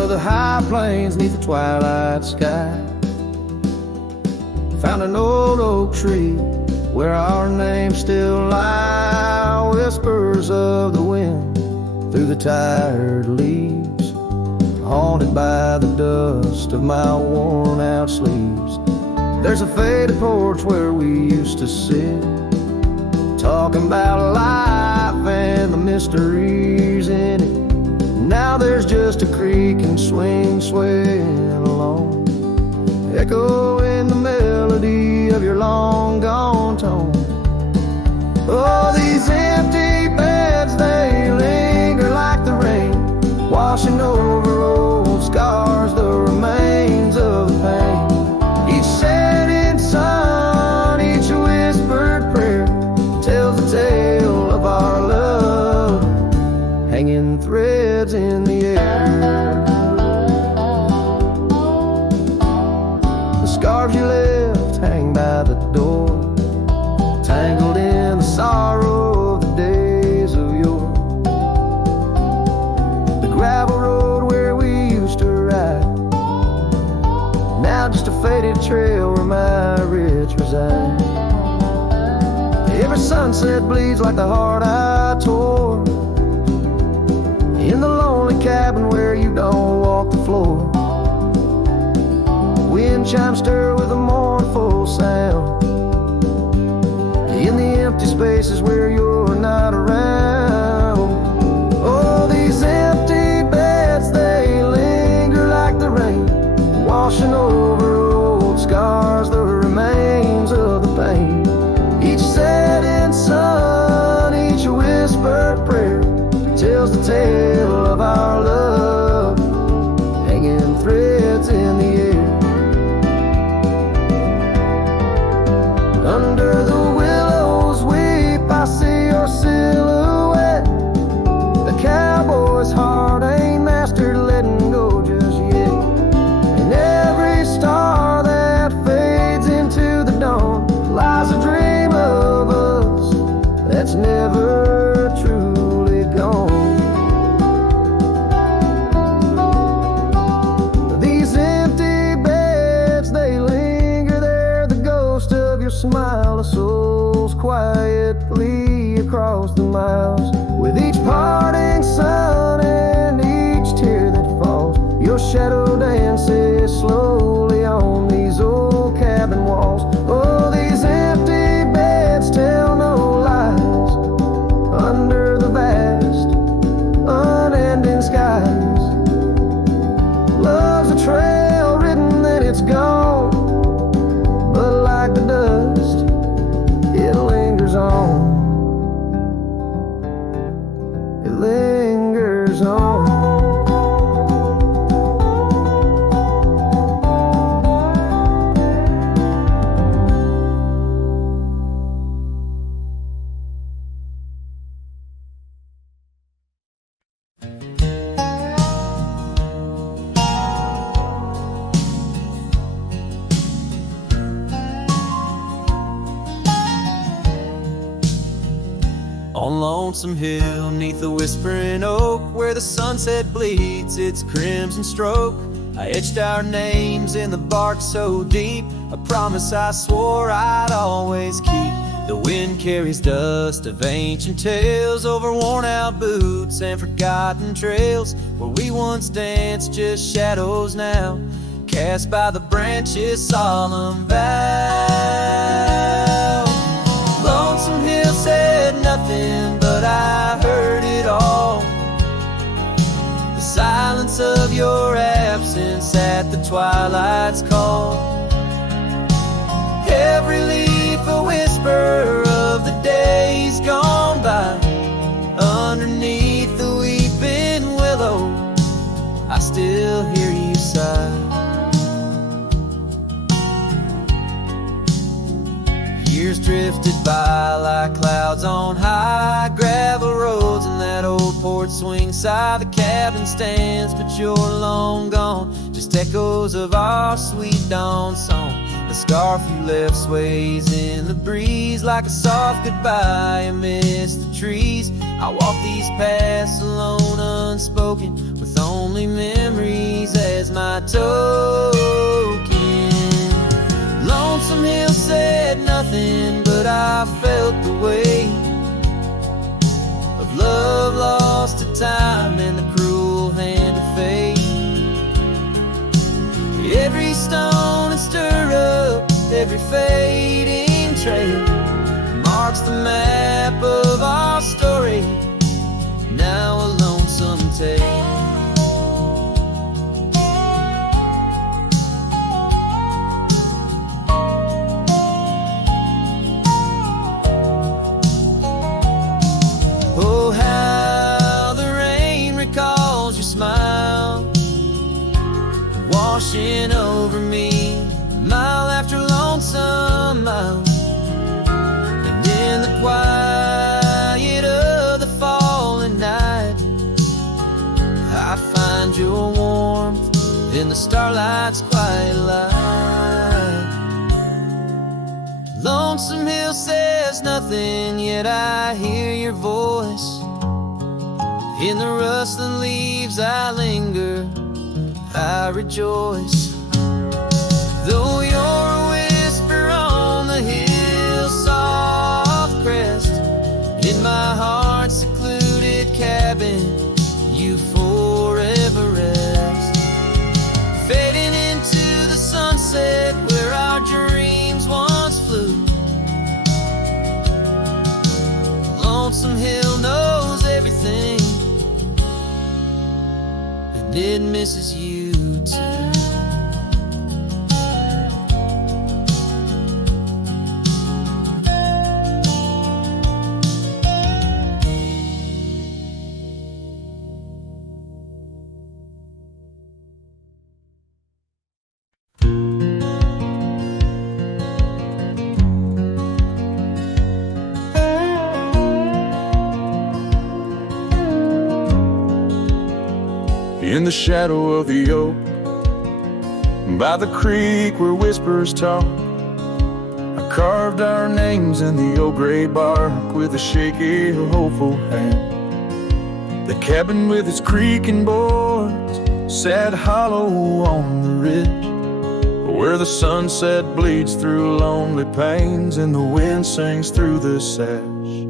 Down to the high plains neath the twilight sky, found an old oak tree where our names still lie. Whispers of the wind through the tired leaves, haunted by the dust of my worn out sleeves. There's a faded porch where we used to sit, talking about life and the mysteries in it. Now there's just a creaking swing swaying along, echoing the melody of your long gone tone. Oh, these empty beds, they linger like the rain, washing over old scars, the remains of the pain. Each setting sun, each whispered prayer tells the tale of our love, hanging threads in the air. The scarves you left hang by the door, tangled in the sorrow of the days of yore. The gravel road where we used to ride, now just a faded trail where my rich reside. Every sunset bleeds like the heart I tore, in the lonely cabin where you don't walk the floor. Wind chimes stir with a mournful sound, in the empty spaces where you're not around. Oh, these empty beds, they linger like the rain, washing over old scars, the remains of the pain. Each setting sun, each whispered prayer tells the tale of our love, hanging threads in the air. Under the willows weep, I see your silhouette. The cowboy's heart ain't mastered letting go just yet. And every star that fades into the dawn lies a dream of us that's never truly gone. These empty beds, they linger there, the ghost of your smile, a soul's quietly across the miles. With each parting sun and each tear that falls, your shadow dances slowly on these old cabin walls. Oh, these empty beds tell no lies under the vast, unending skies. Love's a trail written and it's gone, but like the dust, it lingers on. It lingers on. On Lonesome Hill, neath the whispering oak, where the sunset bleeds its crimson stroke, I etched our names in the bark so deep, a promise I swore I'd always keep. The wind carries dust of ancient tales over worn-out boots and forgotten trails, where we once danced just shadows now, cast by the branches' solemn vow. Lonesome Hill said nothing, but I heard it all. The silence of your absence at the twilight's call. Every leaf a whisper of the days gone by. Underneath the weeping willow, I still hear you sigh. Years drifted by like clouds on high, gravel roads and that old porch swing side. The cabin stands, but you're long gone, just echoes of our sweet dawn song. The scarf you left sways in the breeze like a soft goodbye amidst the trees. I walk these paths alone, unspoken, with only memories my token. Lonesome Hill said nothing, but I felt the weight of love lost to time and the cruel hand of fate. Every stone and stirrup, every fading trail marks the map of our story, now a lonesome tale. Oh, how the rain recalls your smile, washing over me mile after lonesome mile. And in the quiet of the falling night, I find your warmth in the starlight's quiet light. Lonesome Hill says nothing, yet I hear your voice. In the rustling leaves I linger, I rejoice. Though you're a whisper on the hill's soft crest, in my heart's secluded cabin you forever rest. Fading into the sunset where our dreams once flew, Lonesome Hill knows everything, and it misses you too. In the shadow of the oak, by the creek where whispers talk, I carved our names in the old gray bark with a shaky, hopeful hand. The cabin with its creaking boards sat hollow on the ridge, where the sunset bleeds through lonely panes and the wind sings through the sash.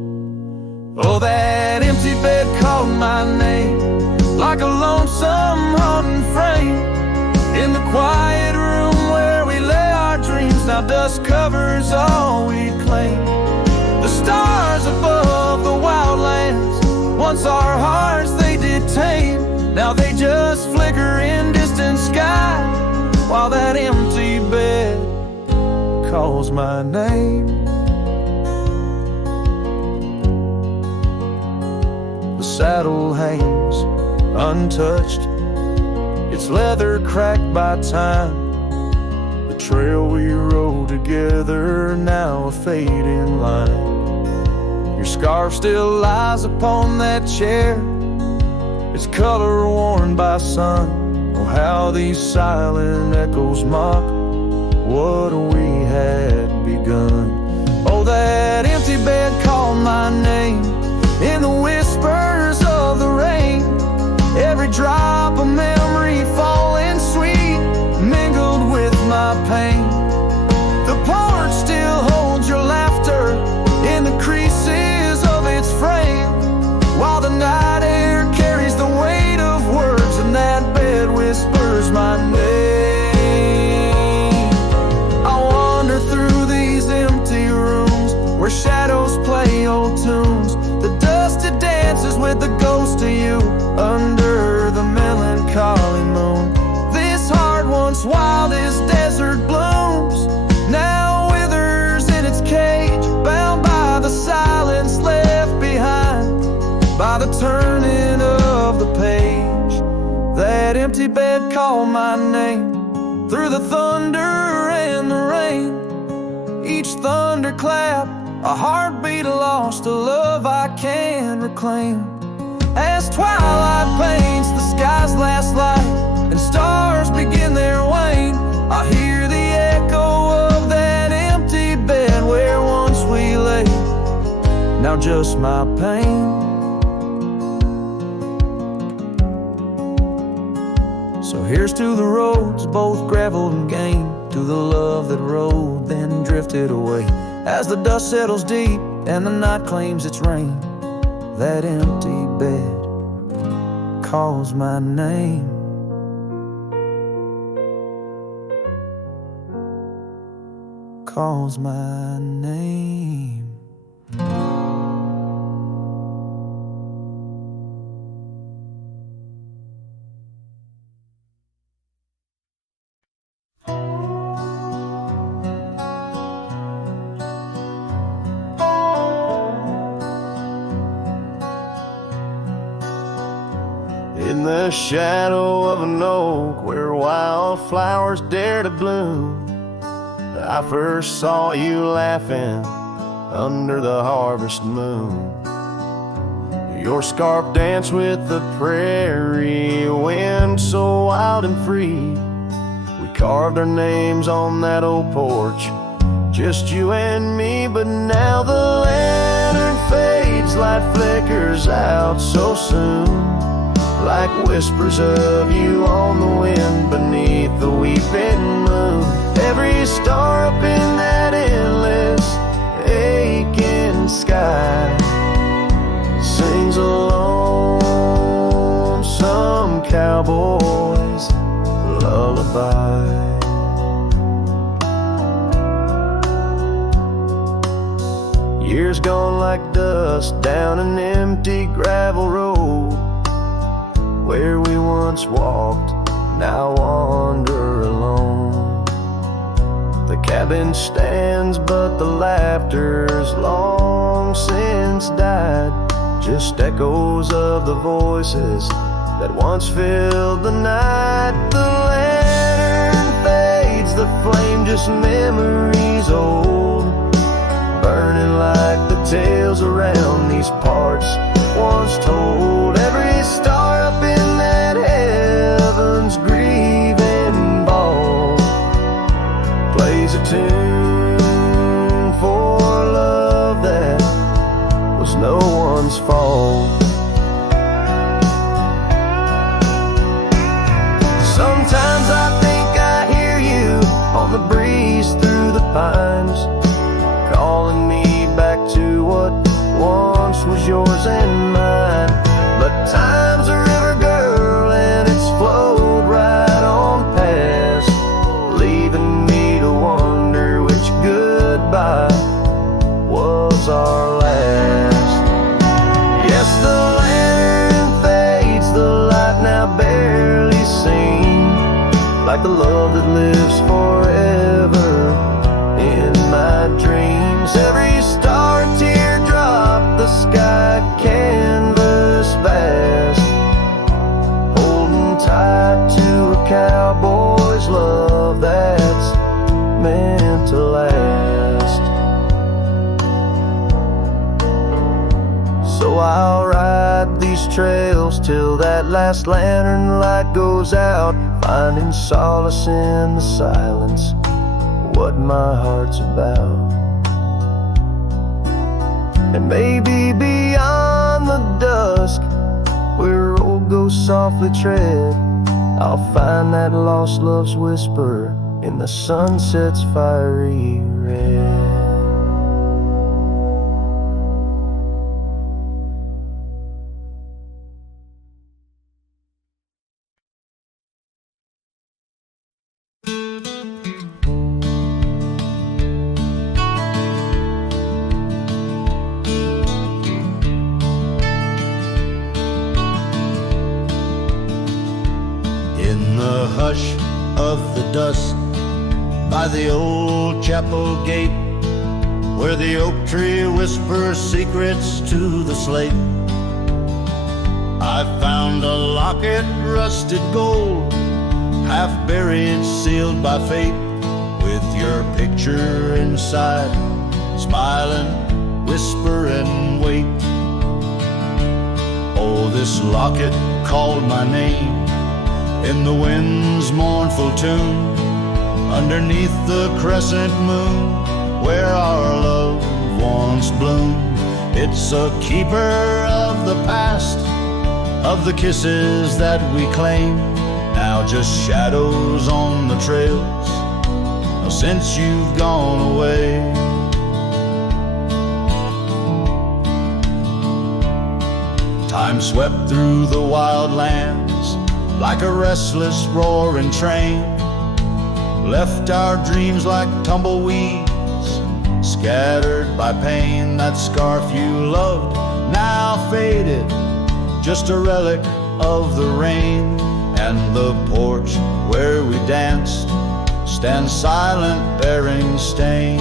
Oh, that empty bed called my name like a lonesome haunting frame in the quiet room where we lay our dreams. Now dust covers all we claim. The stars above the wildlands, once our hearts they did tame, now they just flicker in distant sky while that empty bed calls my name. The saddle hangs untouched, its leather cracked by time. The trail we rode together, now a fading line. Your scarf still lies upon that chair, its color worn by sun. Oh, how these silent echoes mock what we had begun. Oh, that empty bed called my name in the whispers of the rain. Every drop of memory falling sweet, mingled with my pain. The porch still holds your laughter in the creases of its frame, while the night air carries the weight of words and that bed whispers my name. I wander through these empty rooms where shadows play old tunes. The dusted dances with the ghost of you under the melancholy moon. This heart once wild as desert blooms, now withers in its cage, bound by the silence left behind by the turning of the page. That empty bed called my name through the thunder and the rain. Each thunderclap a heartbeat lost, a love I can reclaim. As twilight paints the sky's last light and stars begin their wane, I hear the echo of that empty bed where once we lay, now just my pain. So here's to the roads, both gravel and game, to the love that rode, then drifted away. As the dust settles deep and the night claims its reign, that empty bed calls my name. Calls my name. In the shadow of an oak where wildflowers dare to bloom, I first saw you laughing under the harvest moon. Your scarf danced with the prairie wind so wild and free. We carved our names on that old porch, just you and me. But now the lantern fades, light flickers out so soon, like whispers of you on the wind beneath the weeping moon. Every star up in that endless aching sky sings a lonesome cowboy's lullaby. Years gone like dust down an empty gravel road, where we once walked, now wander alone. The cabin stands, but the laughter's long since died, just echoes of the voices that once filled the night. The lantern fades, the flame just memories old, burning like the tales around these parts once told. Every star up in that heaven's grieving ball plays a tune for love that was no one's fault. Sometimes I think I hear you on the breeze through the pines, calling me back to what once was yours and mine. But time's a river, girl, and it's flowed right on past, leaving me to wonder which goodbye was our last. Yes, the lantern fades, the light now barely seen, like the love that lives forever in my dreams. Every star, a teardrop, the sky canvas vast, holding tight to a cowboy's love that's meant to last. So I'll ride these trails till that last lantern light goes out, finding solace in the silence, what my heart's about. And maybe beyond the dusk, where road goes softly tread, I'll find that lost love's whisper in the sunset's fiery red. Hush of the dusk by the old chapel gate, where the oak tree whispers secrets to the slate, I found a locket, rusted gold, half buried, sealed by fate, with your picture inside, smiling, whispering, wait. Oh, this locket called my name in the wind's mournful tune, underneath the crescent moon, where our love once bloomed. It's a keeper of the past, of the kisses that we claim, now just shadows on the trails. Now since you've gone away, time swept through the wild lands like a restless roaring train, left our dreams like tumbleweeds, scattered by pain. That scarf you loved, now faded, just a relic of the rain. And the porch where we danced stands silent, bearing stain.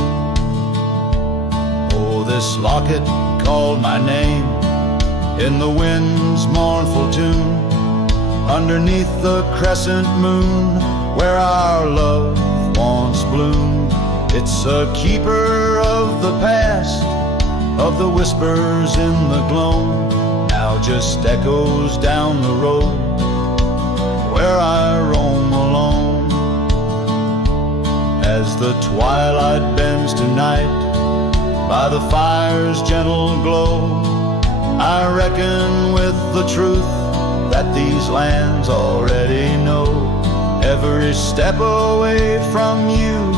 Oh, this locket called my name in the wind's mournful tune, underneath the crescent moon where our love once bloomed. It's a keeper of the past, of the whispers in the gloam, now just echoes down the road where I roam alone. As the twilight bends tonight by the fire's gentle glow, I reckon with the truth that these lands already know. Every step away from you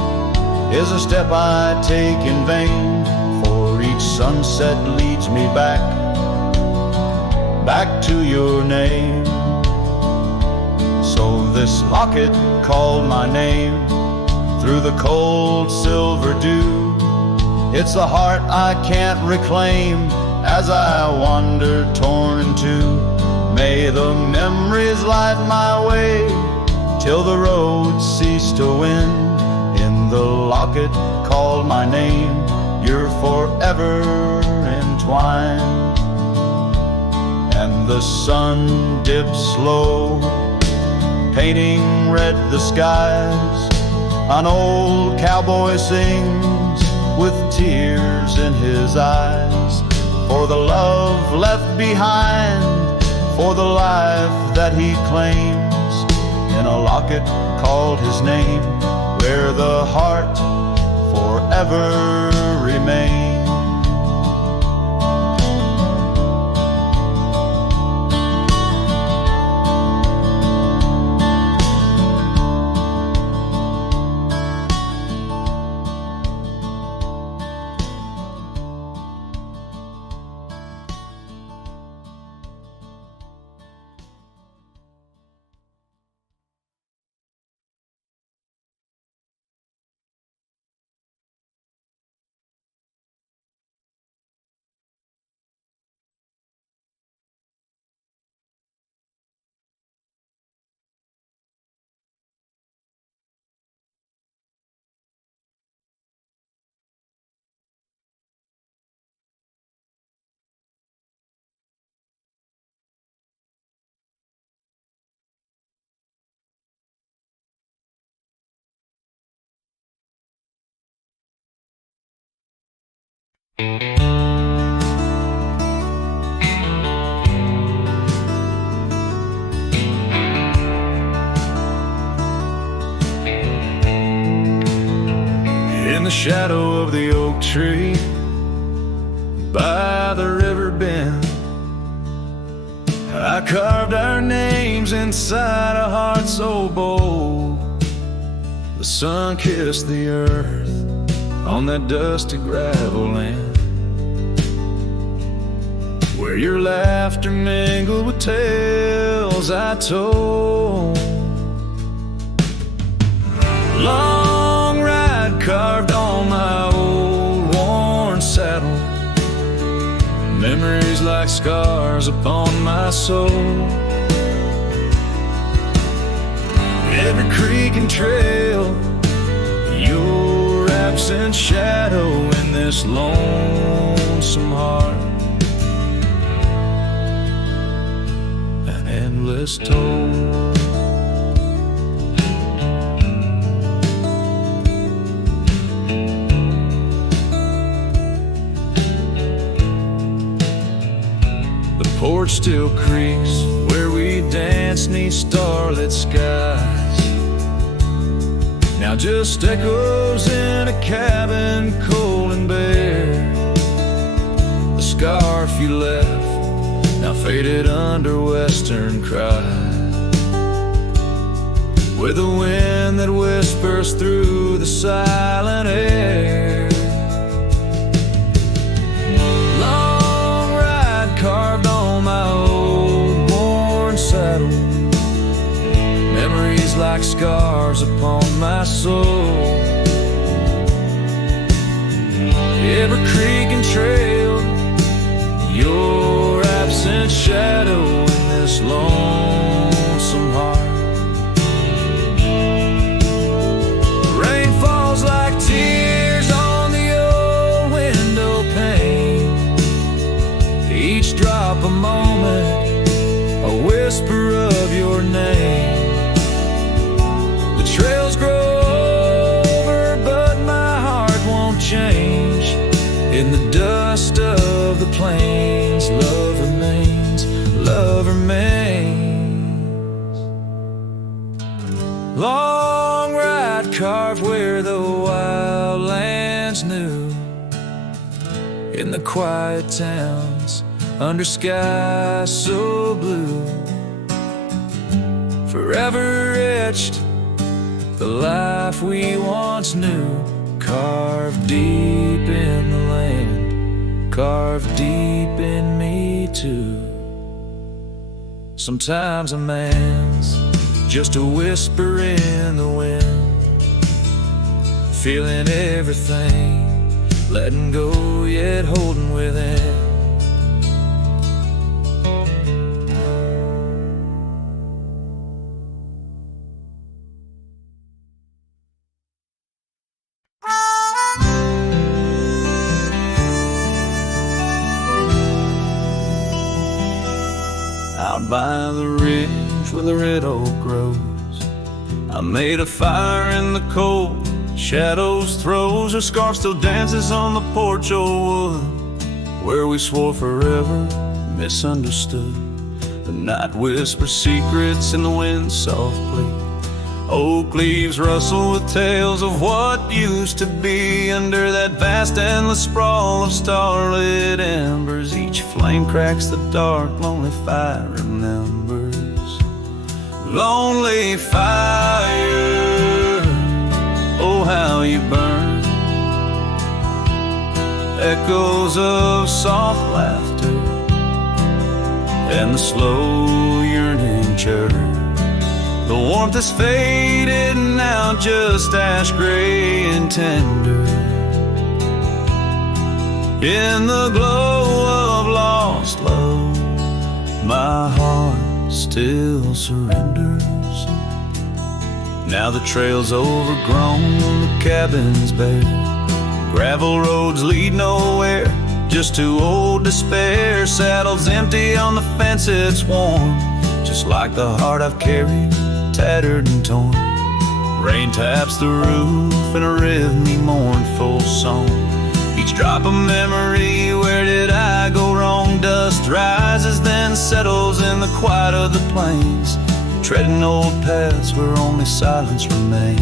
is a step I take in vain, for each sunset leads me back to your name. So this locket called my name through the cold silver dew. It's a heart I can't reclaim as I wander torn in two. May the memories light my way till the road cease to wind. In the locket called my name, you're forever entwined. And the sun dips low, painting red the skies. An old cowboy sings with tears in his eyes, for the love left behind, for the life that he claims. In a locket called his name, where the heart forever remains. In the shadow of the oak tree by the river bend, I carved our names inside a heart so bold. The sun kissed the earth on that dusty gravel land, where your laughter mingled with tales I told. Long ride carved on my old worn saddle, memories like scars upon my soul. Every creek and trail, your absent shadow in this lonesome heart, an endless toll. The porch still creaks where we dance 'neath starlit skies, now just echoes in a cabin cold and bare. The scarf you left, now faded under western cries. with a wind that whispers through the silent air. Long ride carved on my old worn saddle, memories like scars upon my soul. Every creek and trail, your absent shadow in this lonesome heart. Rain falls like tears on the old window pane, each drop a moment, a whisper of your name. The trails grow over, but my heart won't change. In the dust of the plains, love remains, love remains. Long ride carved where the wild lands knew, in the quiet towns under skies so blue. Forever etched the life we once knew, carved deep in the land, carved deep in me too. Sometimes a man's just a whisper in the wind, feeling everything, letting go yet holding within. Out by the ridge where the red oak grows, I made a fire in the cold, shadows throws. Her scarf still dances on the porch old wood, where we swore forever, misunderstood. The night whispers secrets in the wind softly. Oak leaves rustle with tales of what used to be. Under that vast endless sprawl of starlit embers, each flame cracks the dark, lonely fire remembers. Lonely fire, oh how you burn. Echoes of soft laughter and the slow yearning churn. The warmth is faded now, just ash gray and tender. In the glow of lost love, my heart still surrenders. Now the trail's overgrown, the cabin's bare. Gravel roads lead nowhere, just to old despair. Saddle's empty on the fence, it's warm, just like the heart I've carried, tattered and torn. Rain taps the roof in a rhythmy mournful song. Each drop a memory, where did I go wrong? Dust rises then settles in the quiet of the plains, treading old paths where only silence remains.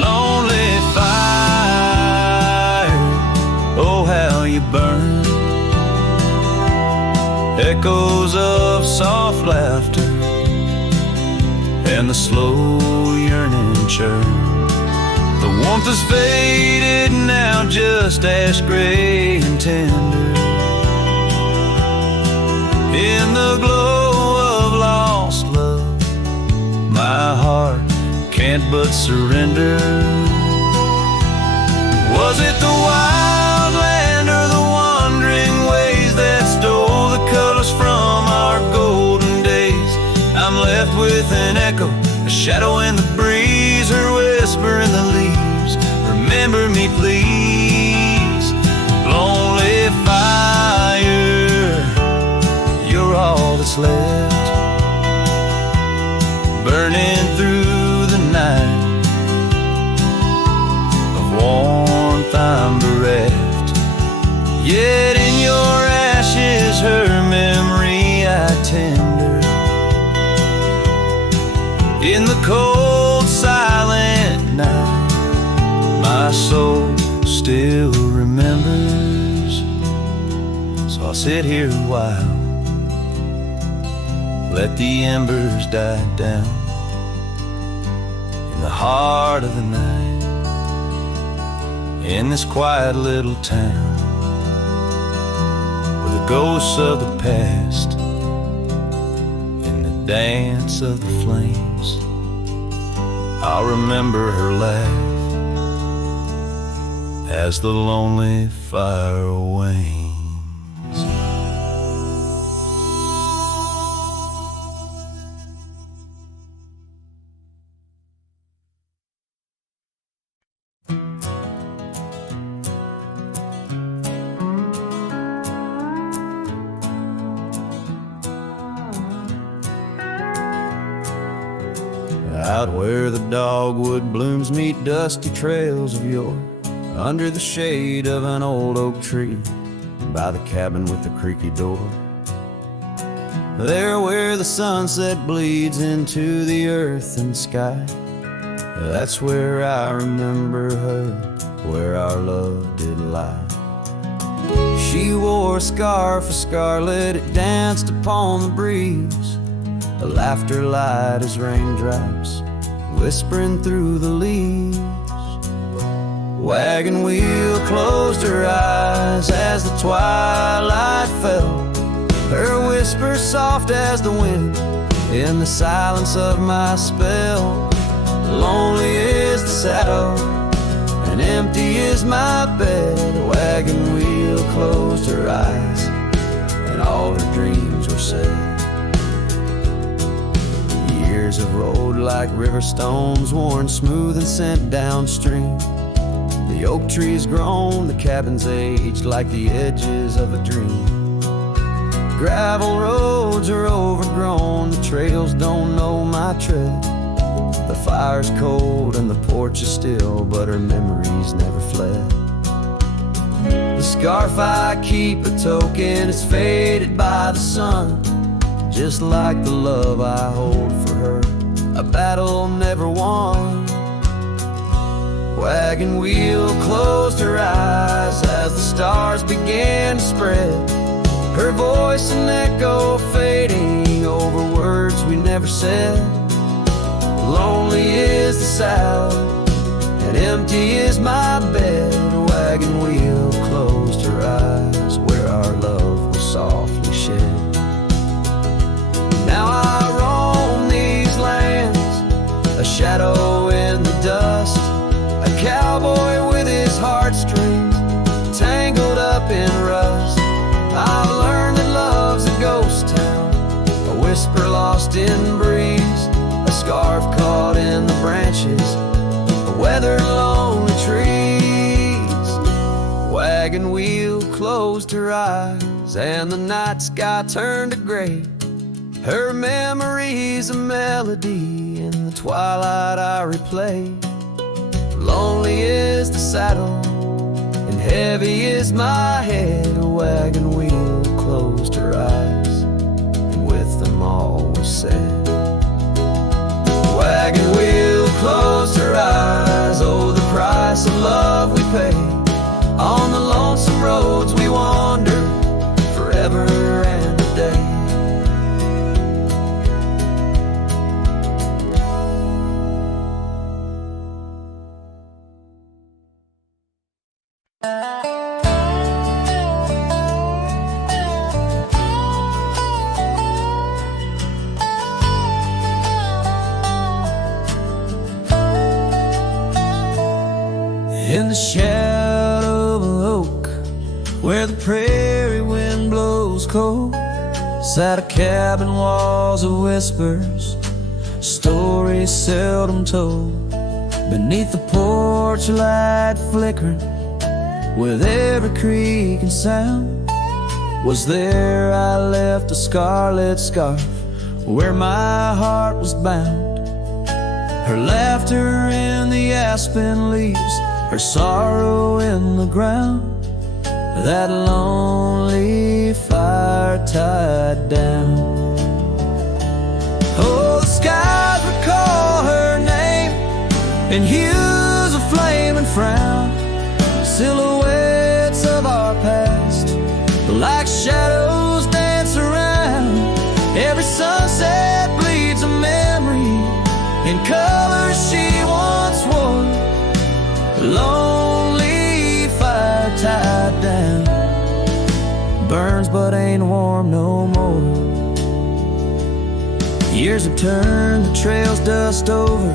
Lonely fire, oh how you burn. Echoes of soft laughter and the slow yearning churn. The warmth is faded now, just ash gray and tender. In the glow of lost love, my heart can't but surrender. Was it the wild land or the wandering ways that stole the colors from our golden days? I'm left with an echo, a shadow in the breeze, her whisper in the leaves. Remember me, please. Lonely fire, you're all that's left, burning through the night. Of warmth I'm bereft, yet in your ashes her memory I tender. In the cold silent night, my soul still remembers. So I'll sit here a while, let the embers die down, in the heart of the night, in this quiet little town, with the ghosts of the past, in the dance of the flames. I'll remember her laugh as the lonely fire wanes. Out where the dogwood blooms meet dusty trails of yore, under the shade of an old oak tree, by the cabin with the creaky door. There where the sunset bleeds into the earth and sky, that's where I remember her, where our love did lie. She wore a scarf of scarlet, it danced upon the breeze, a laughter light as raindrops whispering through the leaves. Wagon wheel closed her eyes as the twilight fell, her whisper soft as the wind in the silence of my spell. Lonely is the saddle and empty is my bed. The wagon wheel closed her eyes and all her dreams were said. Years have rolled like river stones, worn smooth and sent downstream. The oak tree's grown, the cabin's aged like the edges of a dream. Gravel roads are overgrown, the trails don't know my tread. The fire's cold and the porch is still, but her memories never fled. The scarf I keep a token, it's faded by the sun, just like the love I hold for her, a battle never won. Wagon wheel closed her eyes as the stars began to spread, her voice an echo fading over words we never said. Lonely is the saddle and empty is my bed. Wagon wheel closed her eyes where our love was softly shed. Now I roam these lands, a shadow in the dust, a cowboy with his heartstrings tangled up in rust. I've learned that love's a ghost town, a whisper lost in breeze, a scarf caught in the branches, a weathered lonely trees. Wagon wheel closed her eyes and the night sky turned to gray, her memory's a melody in the twilight I replay. Lonely is the saddle and heavy is my head. A wagon wheel closed her eyes and with them all was said. Wagon wheel closed her eyes, oh the price of love we pay. On the lonesome roads we wander forever and a day. In the shadow of an oak, where the prairie wind blows cold, sat a cabin, walls of whispers, stories seldom told. Beneath the porch light flickering, with every creak and sound, was there I left a scarlet scarf where my heart was bound. Her laughter in the aspen leaves, her sorrow in the ground, that lonely fire tied down. Oh, the skies recall her name in hues of flame and frown, silhouettes of our past, like shadows dance around. Every sunset bleeds a memory in colors she wants. warm no more. Years have turned the trail's dust over,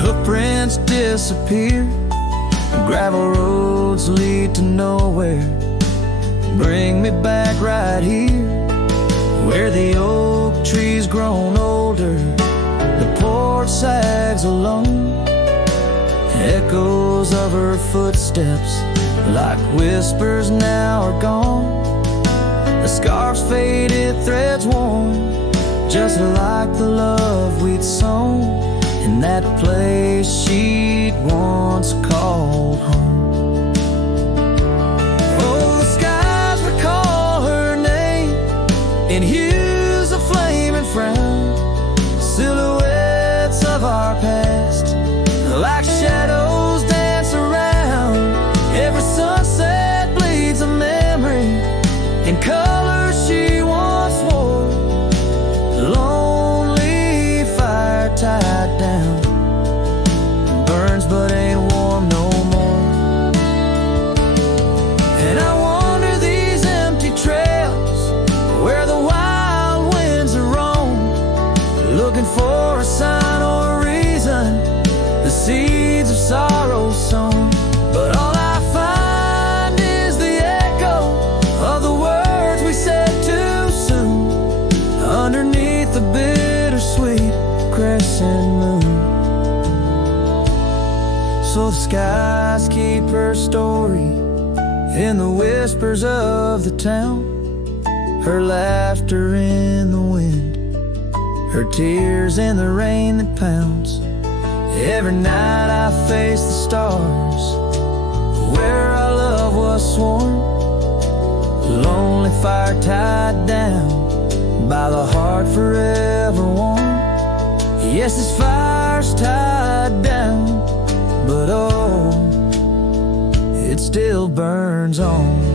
hoofprints disappear, gravel roads lead to nowhere. Bring me back right here, where the oak tree's grown older, the porch sags alone. Echoes of her footsteps, like whispers, now are gone. The scarf's faded, threads worn, just like the love we'd sown in that place she'd once called home. Oh, the skies recall her name in hues of flame and frown, silhouettes of our past, like shadows dance around. Every sunset bleeds a memory in colors she once wore. Lonely fire tied down, burns but ain't warm no more. And I wander these empty trails where the wild winds are roam, looking for a sign or a reason, the seeds of sorrow sown. But all I find is the echo of the words we said too soon, underneath the bittersweet crescent moon. So the skies keep her story in the whispers of the town, her laughter in the wind, her tears in the rain that pounds. Every night I face the stars where our love was sworn, lonely fire tied down by the heart forever warm. Yes, this fire's tied down, but oh, it still burns on.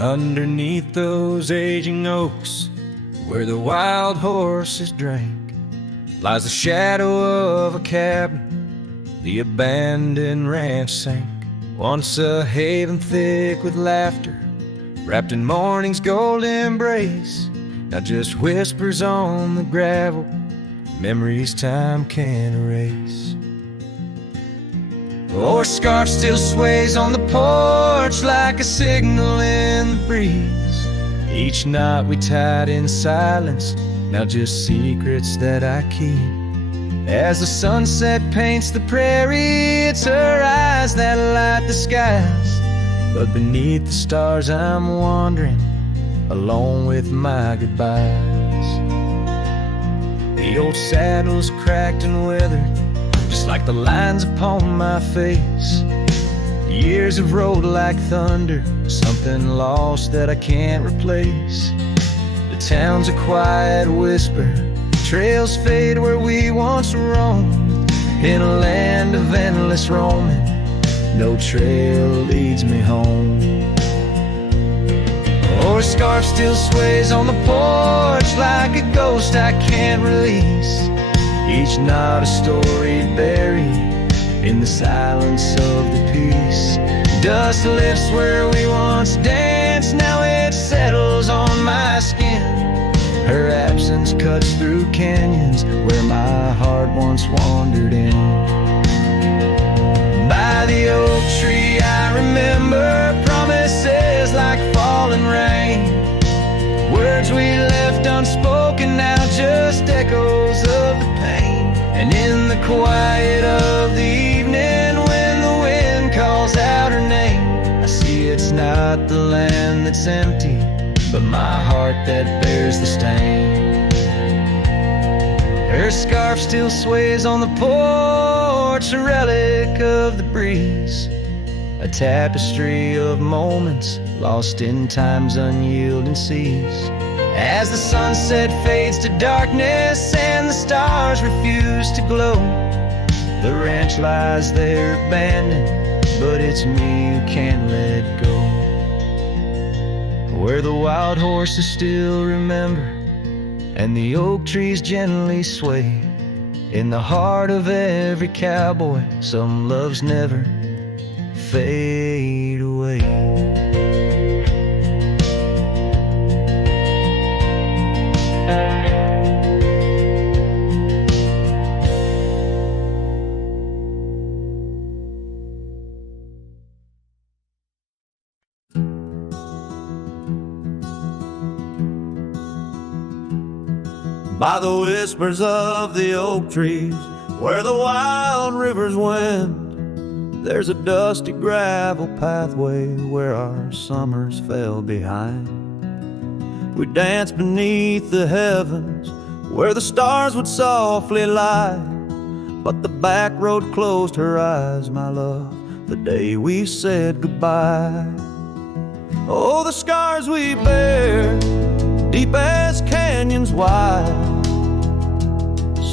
Underneath those aging oaks, where the wild horses drank, lies the shadow of a cabin the abandoned ranch sank. Once a haven thick with laughter, wrapped in morning's gold embrace, now just whispers on the gravel, memories time can't erase. Or scarf still sways on the porch like a signal in the breeze. Each knot we tied in silence, now just secrets that I keep. As the sunset paints the prairie, it's her eyes that light the skies. But beneath the stars I'm wandering, alone with my goodbyes. The old saddle's cracked and weathered, just like the lines upon my face. Years have rolled like thunder, something lost that I can't replace. The town's a quiet whisper, trails fade where we once roamed. In a land of endless roaming, no trail leads me home. Or a scarf still sways on the porch like a ghost I can't release. Each knot a story buried in the silence of the peace. Dust lifts where we once danced, now it settles on my skin. Her absence cuts through canyons where my heart once wandered in. By the oak tree I remember promises like falling rain, words we left unspoken, now just echoes of the pain. And in the quiet of the evening, when the wind calls out her name, I see it's not the land that's empty, but my heart that bears the stain. Her scarf still sways on the porch, a relic of the breeze, a tapestry of moments lost in time's unyielding seas. As the sunset fades to darkness and the stars refuse to glow, the ranch lies there abandoned, but it's me who can't let go. where the wild horses still remember and the oak trees gently sway. In the heart of every cowboy, some loves never fade away. By the whispers of the oak trees, where the wild rivers wend, there's a dusty gravel pathway where our summers fell behind. We danced beneath the heavens where the stars would softly lie, but the back road closed her eyes, my love, the day we said goodbye. Oh, the scars we bear, deep as canyons wide,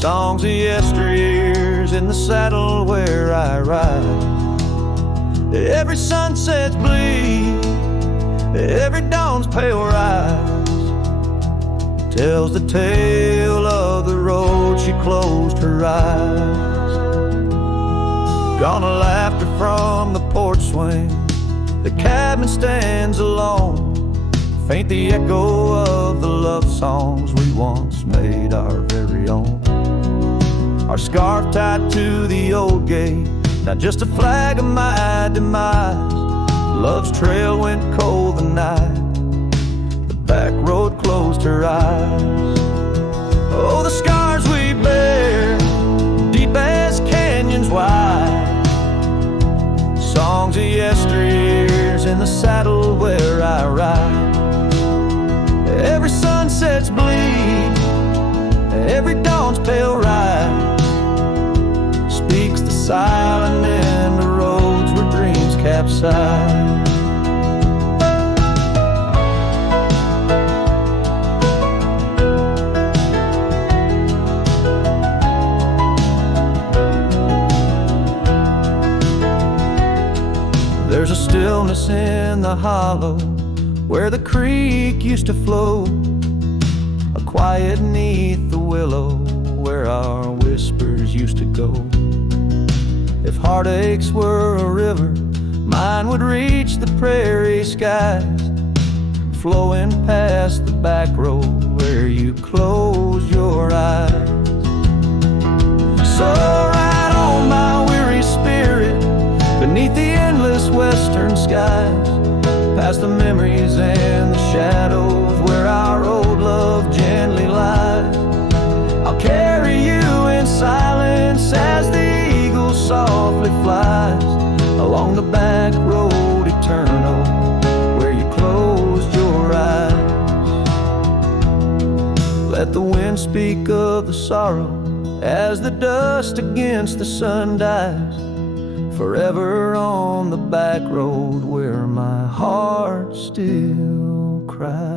songs of yesteryears in the saddle where I ride. Every sunset's bleed, every dawn's pale rise, tells the tale of the road she closed her eyes. Gone a laughter from the porch swing, the cabin stands alone, faint the echo of the love songs we once made our very own. Our scarf tied to the old gate, not just a flag of my demise. Love's trail went cold the night, the back road closed her eyes. Oh, the scars we bear, deep as canyons wide, songs of yesteryears in the saddle where I ride. Every sunset's bleed, every dawn's pale rise, speaks the silent in the roads where dreams capsize. There's a stillness in the hollow where the creek used to flow, a quiet neath the willow where our whispers used to go. If heartaches were a river, mine would reach the prairie skies, flowing past the back road where you close your eyes. So ride on my weary spirit beneath the endless western skies, past the memories and the shadows where our old love gently lies. I'll carry you in silence as the eagle softly flies along the back road eternal where you closed your eyes. Let the wind speak of the sorrow as the dust against the sun dies, forever on the back road where my heart still cries.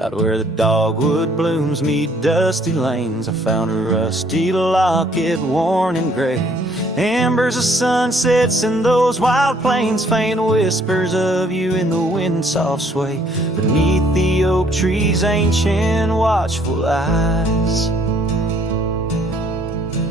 Out where the dogwood blooms meet dusty lanes, I found a rusty locket worn and gray. Embers of sunsets in those wild plains, faint whispers of you in the wind's soft sway. Beneath the oak trees, ancient watchful eyes,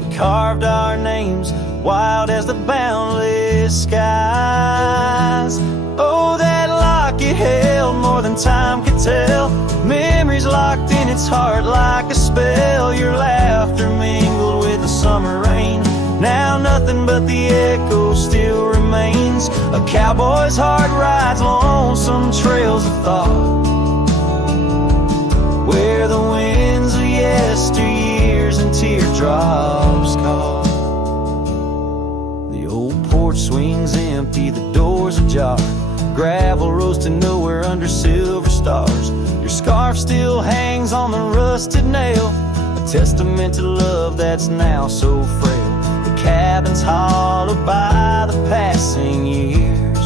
we carved our names wild as the boundless skies. Oh, that locket held more than time could tell, memories locked in its heart like a spell. Your laughter mingled with the summer rain, now nothing but the echo still remains. A cowboy's heart rides lonesome trails of thought, where the winds of yesteryears and teardrops caught. The old porch swings empty, the doors ajar, gravel rose to nowhere under silver stars. Your scarf still hangs on the rusted nail, a testament to love that's now so frail. The cabin's hollowed by the passing years,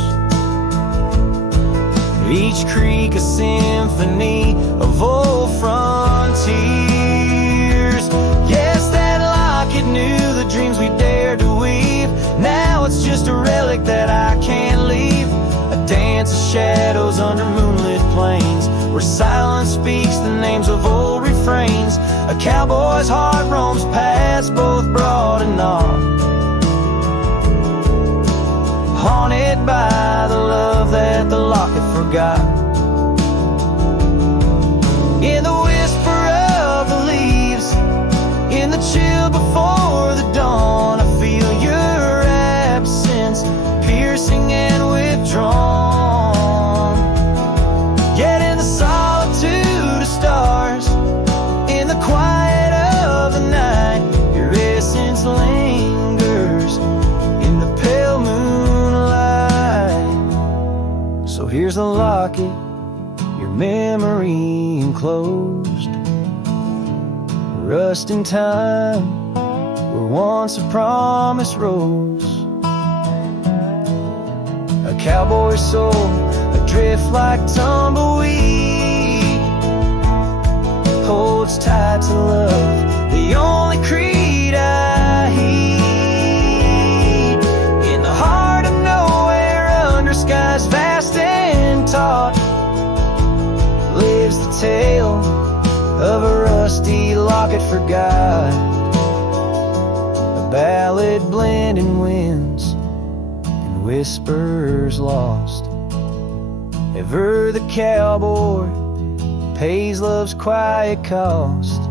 each creek a symphony of old frontiers. Yes, that locket knew the dreams we dared to weave. Now it's just a relic that I can't leave, a dance of shadows under moonlit plains, where silence speaks the names of old refrains. A cowboy's heart roams past both broad and narrow, haunted by the love that the locket forgot. In the whisper of the leaves, in the chill before the dawn, I feel your absence, piercing and withdrawn. Yet in the solitude of stars, in the quiet of the night, your essence lingers in the pale moonlight. So here's the locket, your memory enclosed, rust in time where once a promise rose. A cowboy's soul adrift like tumbleweed, holds tight to love, the only creed I heed. In the heart of nowhere, under skies vast and taut, lives the tale of a rusty locket forgot, a ballad blending winds and whispers lost. Ever the cowboy pays love's quiet cost.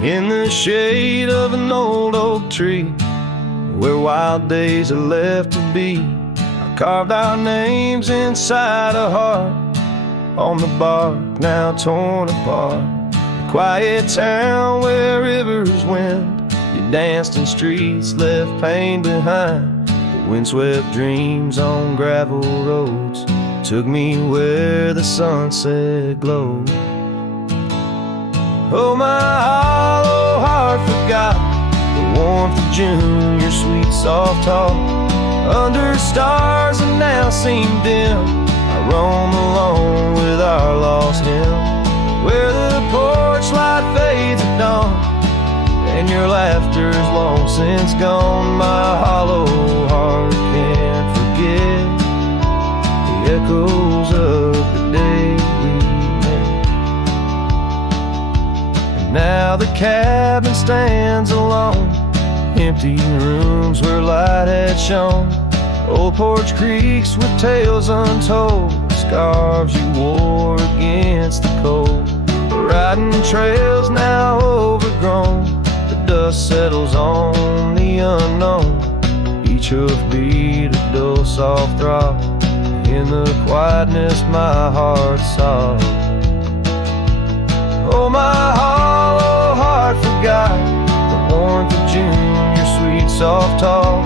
In the shade of an old oak tree, where wild days are left to be, I carved our names inside a heart on the bark now torn apart. A quiet town where rivers wend, you danced in streets, left pain behind. But windswept dreams on gravel roads took me where the sunset glowed. Oh, my hollow heart forgot the warmth of June, your sweet soft talk. Under stars that now seem dim, I roam alone with our lost hymn, where the porch light fades at dawn and your laughter's long since gone. My hollow heart can't forget the echoes of the day we met. Now the cabin stands alone, empty rooms where light had shone, old porch creaks with tales untold, scarves you wore against the cold. Riding trails now overgrown, the dust settles on the unknown, each hoofbeat a dull soft throb. In the quietness my heart sobs. Oh, my hollow heart forgot the warmth of June, your sweet soft talk.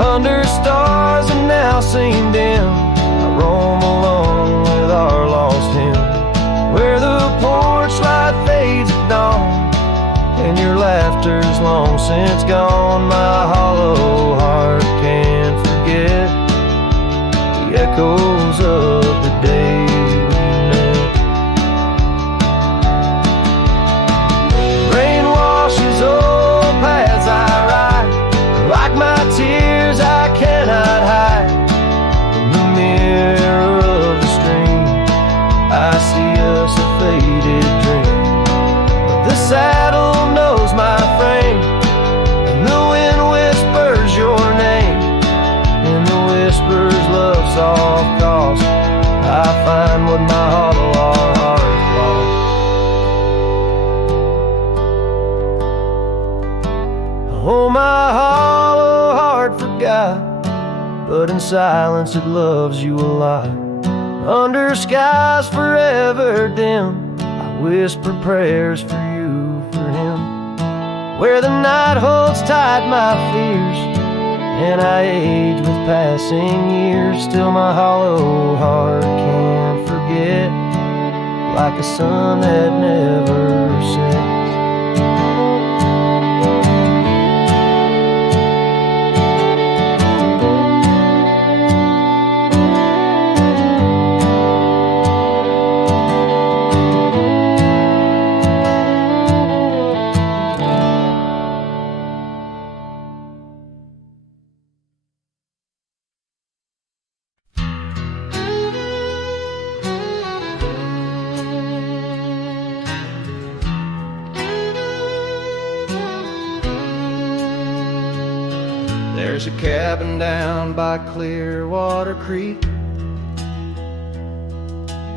Under stars that now seem dim, I roam alone with our lost hymn, where the porch light fades at dawn and your laughter's long since gone. My hollow heart can't forget the echoes of the day we met. Rain washes old paths I ride, like my tears I cannot hide. In the mirror of the stream, I see us a faded dream, but the saddle knows my frame, and the wind whispers your name. In the whispers love soft calls, I find what my hollow heart lost. Oh, my hollow heart forgot, but in silence it loves you a lot. Under skies forever dim, whisper prayers for you, for him. Where the night holds tight my fears, and I age with passing years, still my hollow heart can't forget, like a sun that never sets. There's a cabin down by Clearwater Creek,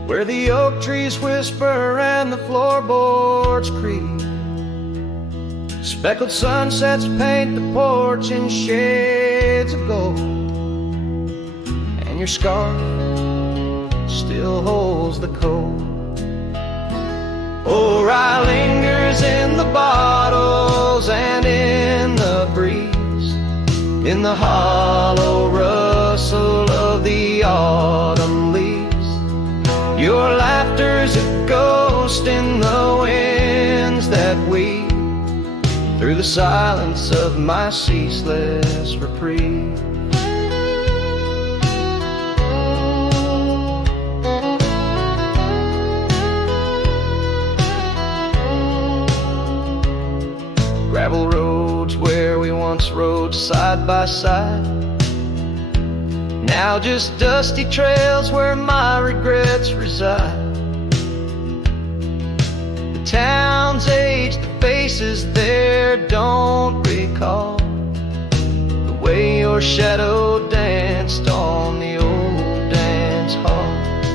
where the oak trees whisper and the floorboards creak. Speckled sunsets paint the porch in shades of gold, and your scarf still holds the cold. Oh, rye lingers in the bottles and in the breeze, in the hollow rustle of the autumn leaves. Your laughter's a ghost in the winds that weave through the silence of my ceaseless reprieve. Gravel roads where we once rode side by side, now just dusty trails where my regrets reside. The town's age, the faces there don't recall the way your shadow danced on the old dance hall.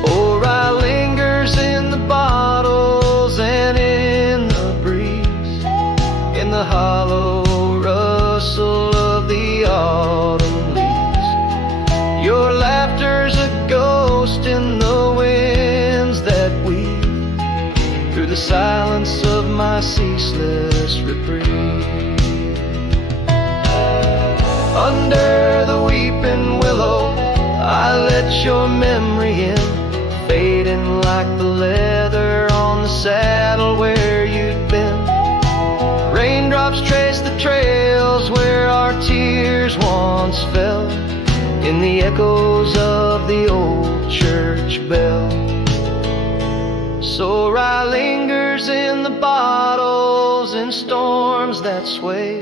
Oh, rye lingers in the bottles and in the breeze, in the hollow rustle of the autumn leaves. Your laughter's a ghost in the winds that weave through the silence of my ceaseless reprieve. Under the weeping willow, I let your memory in, fading like the leather on the saddle where you'd been. Raindrops trace the trails where our tears once fell, in the echoes of the old church bell. So rye lingers in the bottles, in storms that sway,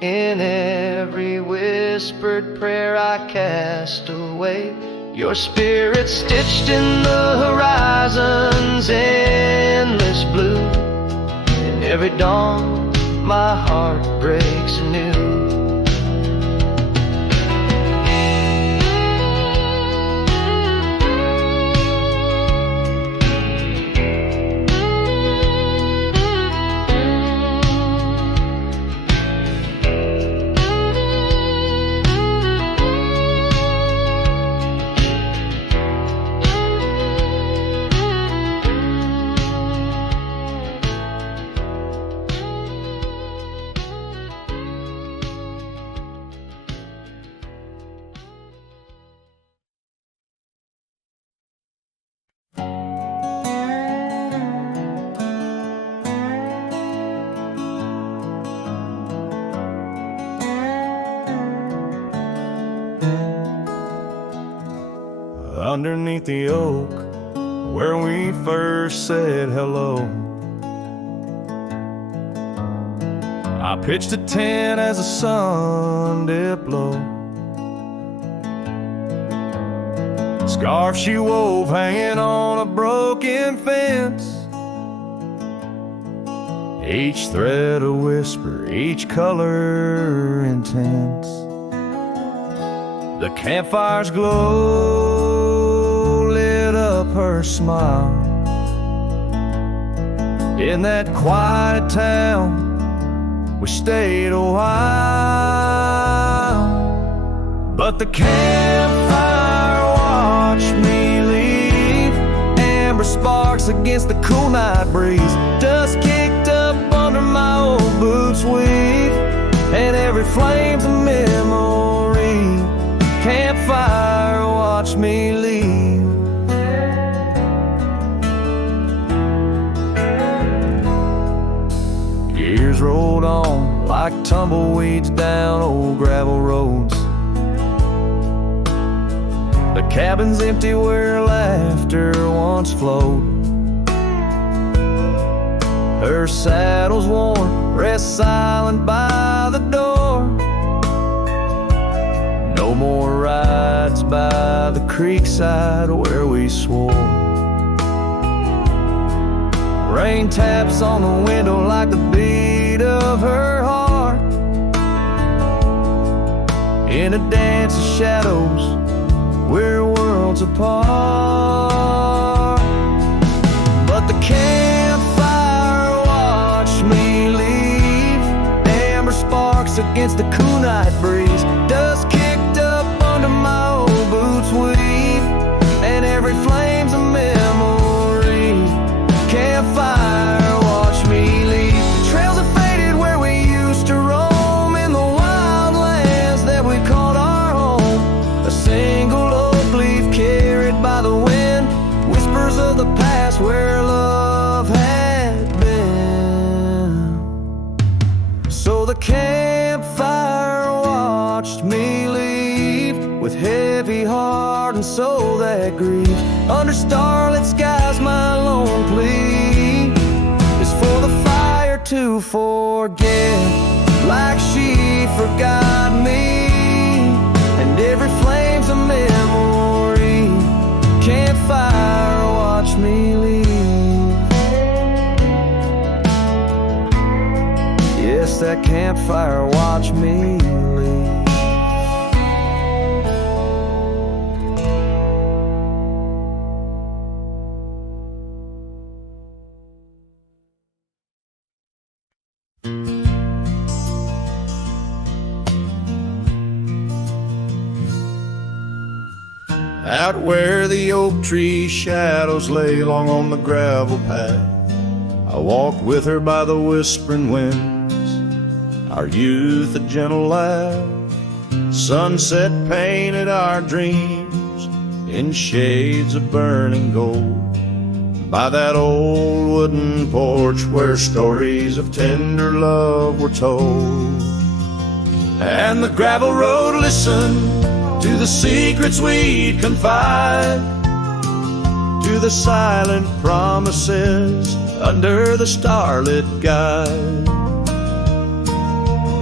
in every whispered prayer I cast away. Your spirit stitched in the horizon's endless blue, in every dawn my heart breaks anew. Underneath the oak where we first said hello, I pitched a tent as the sun dipped low. Scarf she wove hanging on a broken fence, each thread a whisper, each color intense. The campfire's glow lit up her smile. In that quiet town we stayed a while, but the campfire watched me leave, amber sparks sparks against the cool night breeze. Dust kicked up under my old boots weave, and every flame's a memory. Campfire, watch me leave. Years rolled on like tumbleweeds down old gravel roads. The cabin's empty where laughter once flowed. Her saddle's worn, rests silent by the door. No more rides by the creekside where we swore. Rain taps on the window like the beat of her heart. In a dance of shadows, we're worlds apart. But the campfire watched me leave. Amber sparks against the cool night breeze. Dust kicked up under my old boots weave, and every flame's a memory. Campfire, watch me leave. Trails have faded where we used to roam, in the wild lands that we called our home. A single oak leaf carried by the wind, whispers of the past where love had been. So the campfire watched me leave, with heavy heart and soul that grieves. Under starlit skies my lone plea is for the fire to forget, like she forgot me. And every flame's a memory. Campfire, watch me leave. Yes, that campfire, watch me leave. Out where the oak tree shadows lay long on the gravel path, I walked with her by the whispering winds, our youth a gentle laugh. Sunset painted our dreams in shades of burning gold, by that old wooden porch where stories of tender love were told. And the gravel road listened to the secrets we'd confide, to the silent promises under the starlit guide.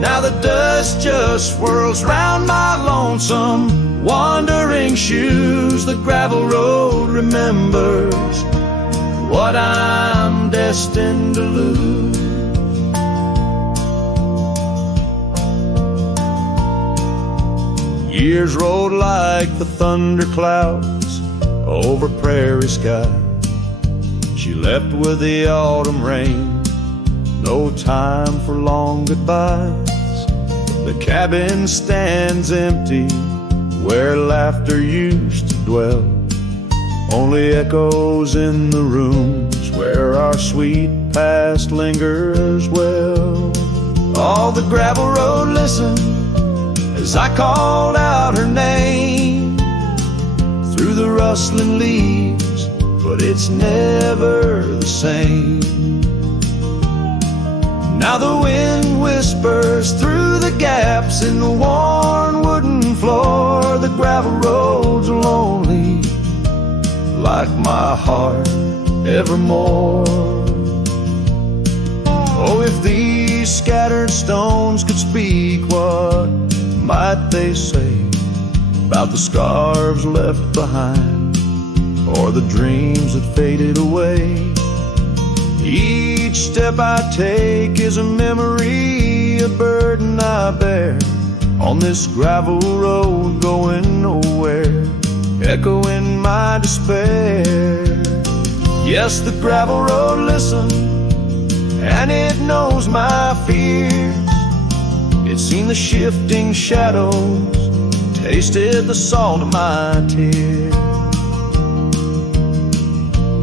Now the dust just swirls round my lonesome wandering shoes. The gravel road remembers what I'm destined to lose. Years rolled like the thunder clouds over prairie sky. She left with the autumn rain, no time for long goodbyes. The cabin stands empty where laughter used to dwell, only echoes in the rooms where our sweet past lingers well. All the gravel road listened as I called out her name through the rustling leaves, but it's never the same. Now the wind whispers through the gaps in the worn wooden floor. The gravel roads are lonely, like my heart evermore. Oh, if these scattered stones could speak, what might they say about the scars left behind, or the dreams that faded away? Each step I take is a memory, a burden I bear on this gravel road going nowhere, echoing my despair. Yes, the gravel road listens, and it knows my fears. It's seen the shifting shadows, tasted the salt of my tears.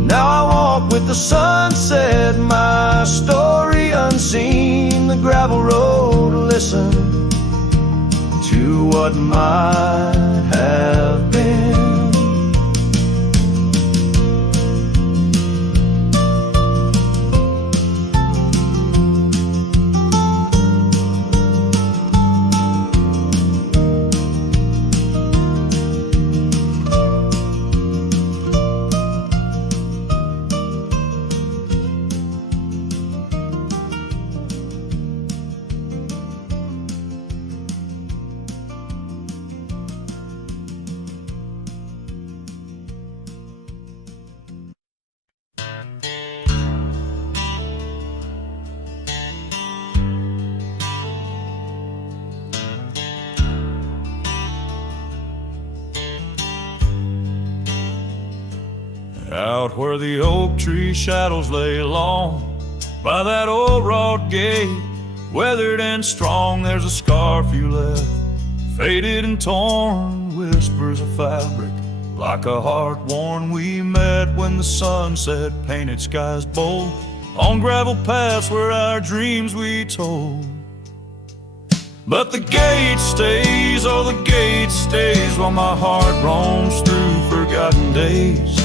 Now I walk with the sunset, my story unseen. The gravel road, listen to what might have been. Out where the oak tree shadows lay long, by that old wrought gate, weathered and strong, there's a scarf you left, faded and torn, whispers of fabric, like a heart worn. We met when the sunset painted skies bold, on gravel paths where our dreams we told. But the gate stays, oh the gate stays, while my heart roams through forgotten days.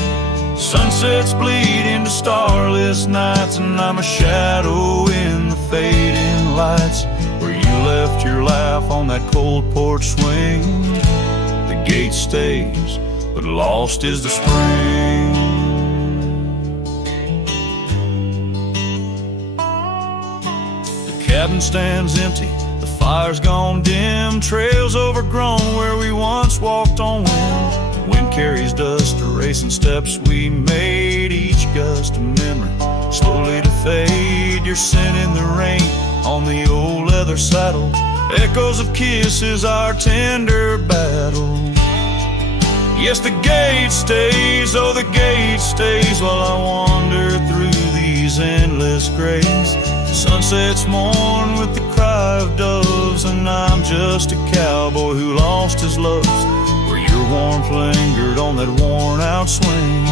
Sunsets bleed into starless nights, and I'm a shadow in the fading lights, where you left your laugh on that cold porch swing. The gate stays, but lost is the spring. The cabin stands empty, the fire's gone dim, trails overgrown where we once walked on wind. Wind carries dust, erasing steps we made, each gust a memory, slowly to fade. Your scent in the rain on the old leather saddle, echoes of kisses, our tender battle. Yes, the gate stays, oh the gate stays, while I wander through these endless graves. Sunsets mourn with the cry of doves, and I'm just a cowboy who lost his loves, where your warmth lingered on that worn-out swing.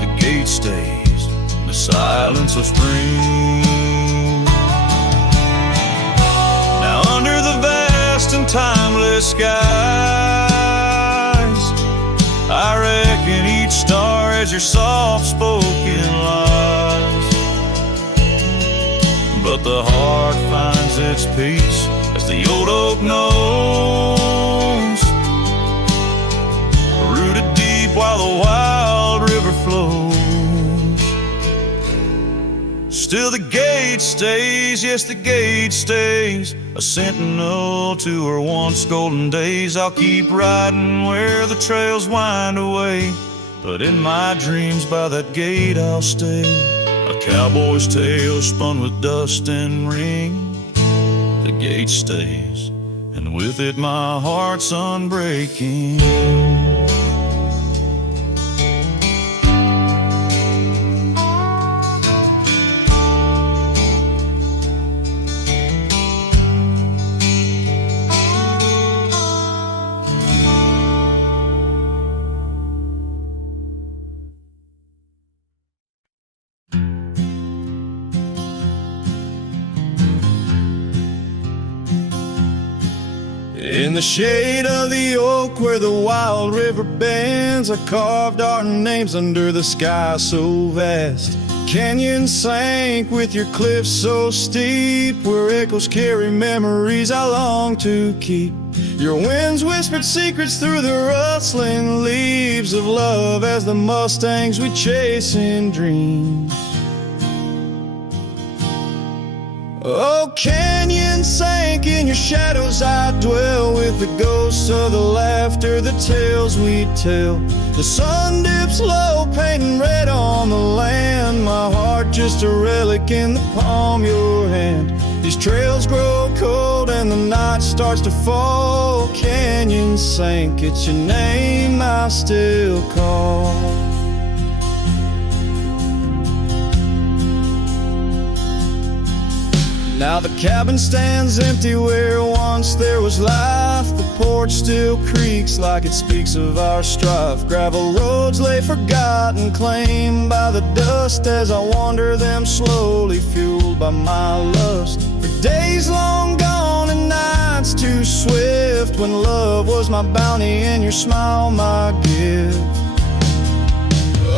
The gate stays in the silence of spring. Now under the vast and timeless skies, I reckon each star has your soft-spoken lies. But the heart finds its peace, as the old oak knows, rooted deep while the wild river flows. Still the gate stays, yes the gate stays, a sentinel to her once golden days. I'll keep riding where the trails wind away, but in my dreams by that gate I'll stay. A cowboy's tale spun with dust and ring. The gate stays, and with it my heart's unbreaking. In the shade of the oak where the wild river bends, I carved our names under the sky so vast. Canyons sank with your cliffs so steep, where echoes carry memories I long to keep. Your winds whispered secrets through the rustling leaves of love, as the mustangs we chase in dreams. Oh, canyon sank in your shadows, I dwell with the ghosts of the laughter, the tales we tell. The sun dips low, painting red on the land, my heart just a relic in the palm of your hand. These trails grow cold and the night starts to fall. Canyon sank, it's your name I still call. Now the cabin stands empty where once there was life. The porch still creaks like it speaks of our strife. Gravel roads lay forgotten, claimed by the dust, as I wander them slowly, fueled by my lust. For days long gone and nights too swift, when love was my bounty and your smile my gift.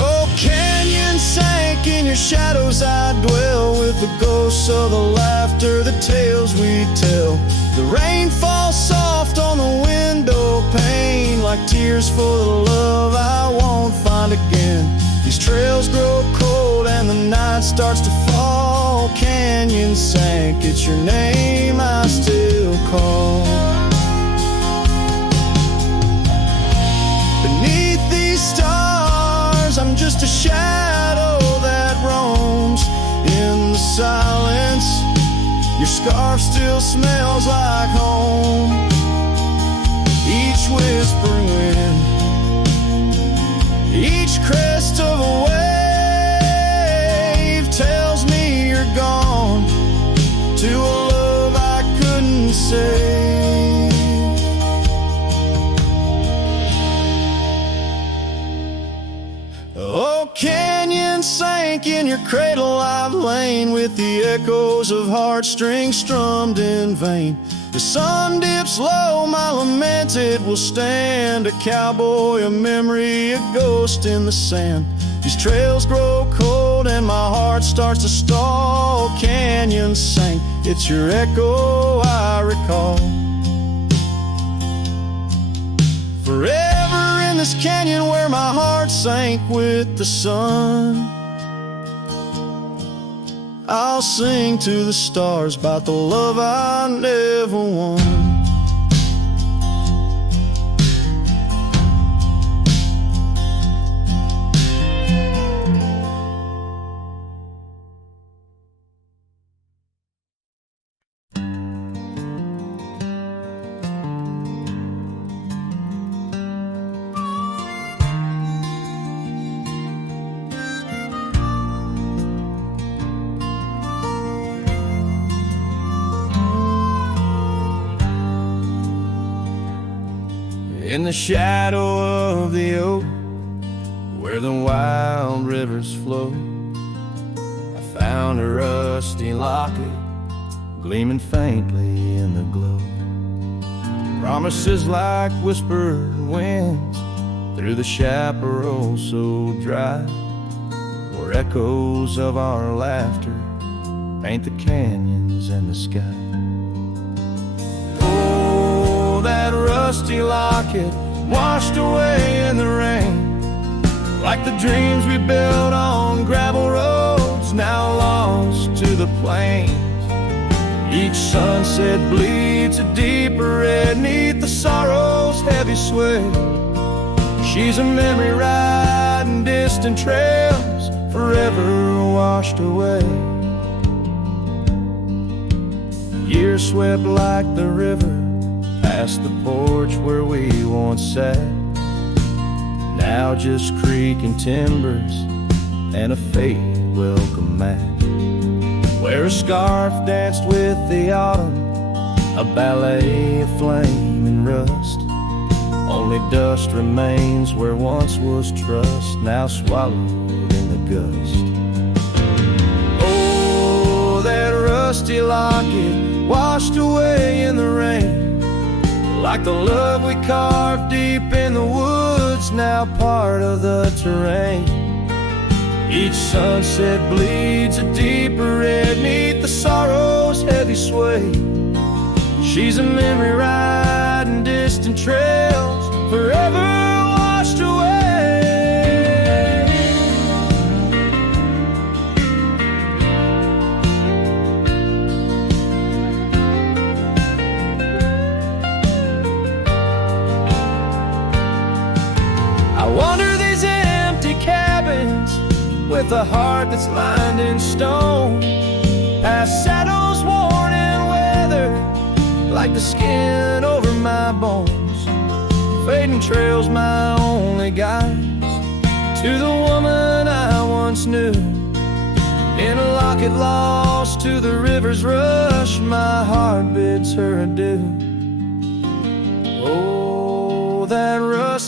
Oh, canyons sank in your shadows, I dwell with the ghosts of the laughter, the tales we tell. The rain falls soft on the window pane, like tears for the love I won't find again. These trails grow cold and the night starts to fall. Canyon sank, it's your name I still call. Beneath these stars, I'm just a shadow that roams in the silence. Your scarf still smells like home. Each whispering wind, each crest of a wave tells me you're gone to a love I couldn't save. Oh, canyon sank in your cradle, I've lain with the echoes of heartstrings strummed in vain. The sun dips low, my lamented will stand, a cowboy, a memory, a ghost in the sand. These trails grow cold and my heart starts to stall. Canyon sank, it's your echo I recall. Forever in this canyon where my heart sank with the sun, I'll sing to the stars about the love I never won. In the shadow of the oak, where the wild rivers flow, I found a rusty locket gleaming faintly in the glow. Promises like whispered winds through the chaparral so dry, where echoes of our laughter paint the canyons and the sky. That rusty locket washed away in the rain, like the dreams we built on gravel roads now lost to the plains. Each sunset bleeds a deeper red neath the sorrow's heavy sway. She's a memory riding distant trails, forever washed away. Years swept like the river past the porch where we once sat, now just creaking timbers and a faded welcome mat, where a scarf danced with the autumn, a ballet of flame and rust. Only dust remains where once was trust, now swallowed in the gust. Oh, that rusty locket washed away in the rain, like the love we carved deep in the woods, now part of the terrain. Each sunset bleeds a deeper red neath the sorrow's heavy sway. She's a memory riding distant trails, forever washed away. I wander these empty cabins with a heart that's lined in stone, past shadows worn and weathered like the skin over my bones. Fading trails my only guides to the woman I once knew. In a locket lost to the river's rush, my heart bids her adieu. Oh,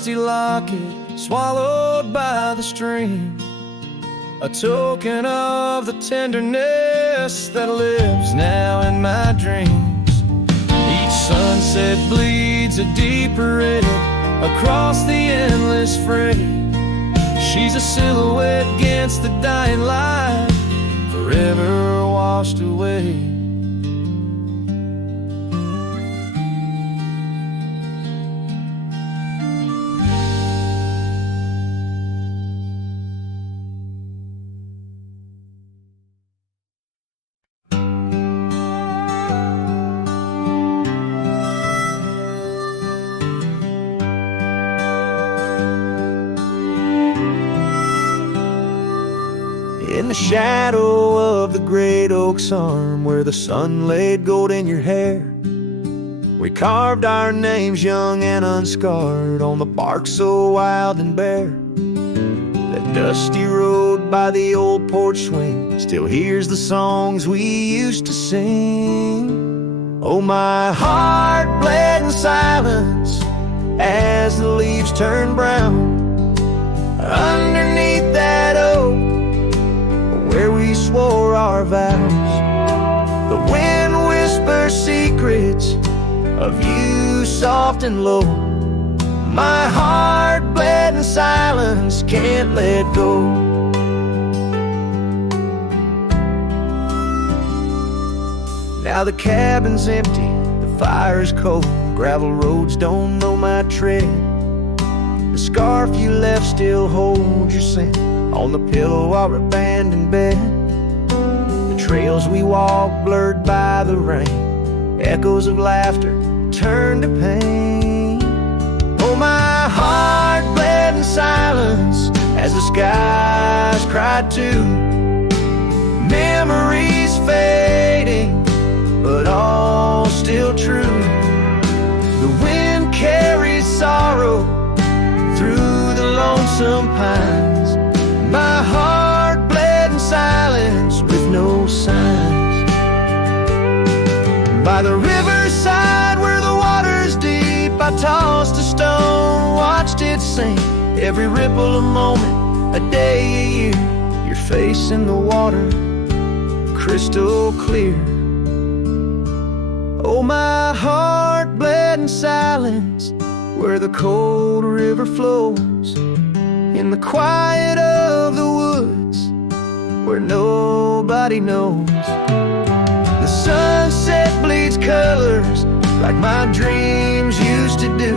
dusty locket swallowed by the stream, a token of the tenderness that lives now in my dreams. Each sunset bleeds a deeper red across the endless fray. She's a silhouette against the dying light, forever washed away. In the shadow of the great oak's arm, where the sun laid gold in your hair, we carved our names young and unscarred on the bark so wild and bare. That dusty road by the old porch swing still hears the songs we used to sing. Oh, my heart bled in silence as the leaves turned brown underneath that oak where we swore our vows. The wind whispers secrets of you soft and low. My heart bled in silence, can't let go. Now the cabin's empty, the fire's cold, gravel roads don't know my tread. The scarf you left still holds your scent on the pillow of our abandoned bed. The trails we walked blurred by the rain, echoes of laughter turned to pain. Oh, my heart bled in silence as the skies cried too. Memories fading, but all still true. The wind carries sorrow through the lonesome pines. My heart bled in silence with no signs. By the riverside where the water's deep, I tossed a stone, watched it sink. Every ripple a moment, a day, a year. Your face in the water, crystal clear. Oh, my heart bled in silence where the cold river flows, in the quiet of the woods where nobody knows. The sunset bleeds colors like my dreams used to do.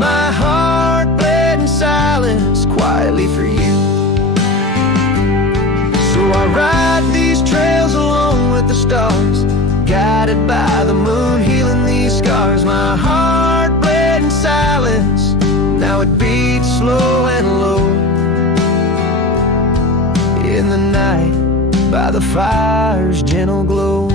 My heart bled in silence quietly for you. So I ride these trails alone with the stars, guided by the moon healing these scars. My heart bled in silence, now it beats slow and low. In the night, by the fire's gentle glow.